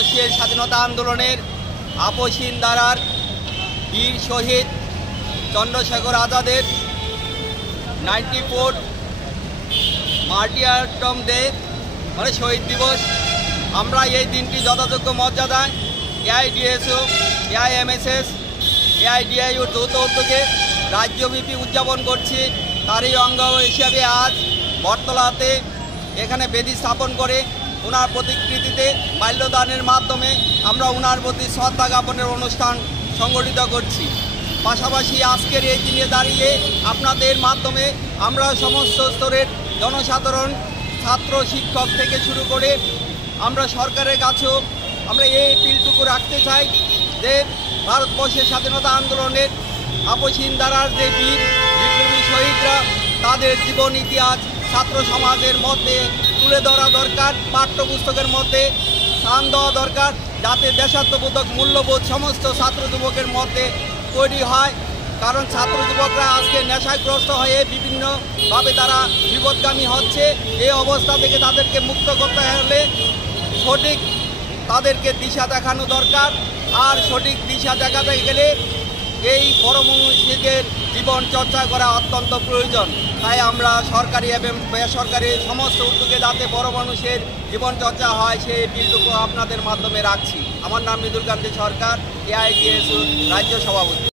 ভারতবর্ষের স্বাধীনতা আন্দোলনের আপসহীন ধারার বীর শহীদ চন্দ্রশেখর আজাদের 94 মার্টিয়ারডম ডে মানে শহীদ দিবস। আমরা এই দিনটি যথাযোগ্য মর্যাদায় এআইডিএসও, এআইএমএসএস, এআইডিআইউর যৌথ উদ্যোগে রাজ্যব্যাপী উদযাপন করছি। তারই অঙ্গ হিসাবে আজ বটতলাতে এখানে বেদি স্থাপন করে ওনার প্রতিকৃতিতে মাল্যদানের মাধ্যমে আমরা ওনার প্রতি শ্রদ্ধা জ্ঞাপনের অনুষ্ঠান সংগঠিত করছি। পাশাপাশি আজকের এই দিনে দাঁড়িয়ে আপনাদের মাধ্যমে আমরা সমস্ত স্তরের জনসাধারণ, ছাত্র, শিক্ষক থেকে শুরু করে আমরা সরকারের কাছেও আমরা এই এপিলটুকু রাখতে চাই যে ভারতবর্ষের স্বাধীনতা আন্দোলনের আপসহীন ধারার যে বীর বিপ্লবী শহীদরা, তাদের জীবন ইতিহাস ছাত্র সমাজের মধ্যে তুলে ধরা দরকার, পাঠ্যপুস্তকের মধ্যে স্থান দেওয়া দরকার, যাতে দেশাত্মবোধক মূল্যবোধ সমস্ত ছাত্র যুবকের মধ্যে তৈরি হয়। কারণ ছাত্র যুবকরা আজকে নেশাগ্রস্ত হয়ে বিভিন্নভাবে তারা বিপদগামী হচ্ছে। এই অবস্থা থেকে তাদেরকে মুক্ত করতে হলে সঠিক তাদেরকে দিশা দেখানো দরকার। আর সঠিক দিশা দেখাতে গেলে এই বড় মনীষীদের জীবন চর্চা করা অত্যন্ত প্রয়োজন। তাই আমরা সরকারি এবং বেসরকারি সমস্ত উদ্যোগে যাতে বড় মানুষের জীবন চর্চা হয় সেই বিলটুকু আপনাদের মাধ্যমে রাখছি। আমার নাম মৃদুলকান্তি সরকার, এআইডিএসও রাজ্য সভাপতি।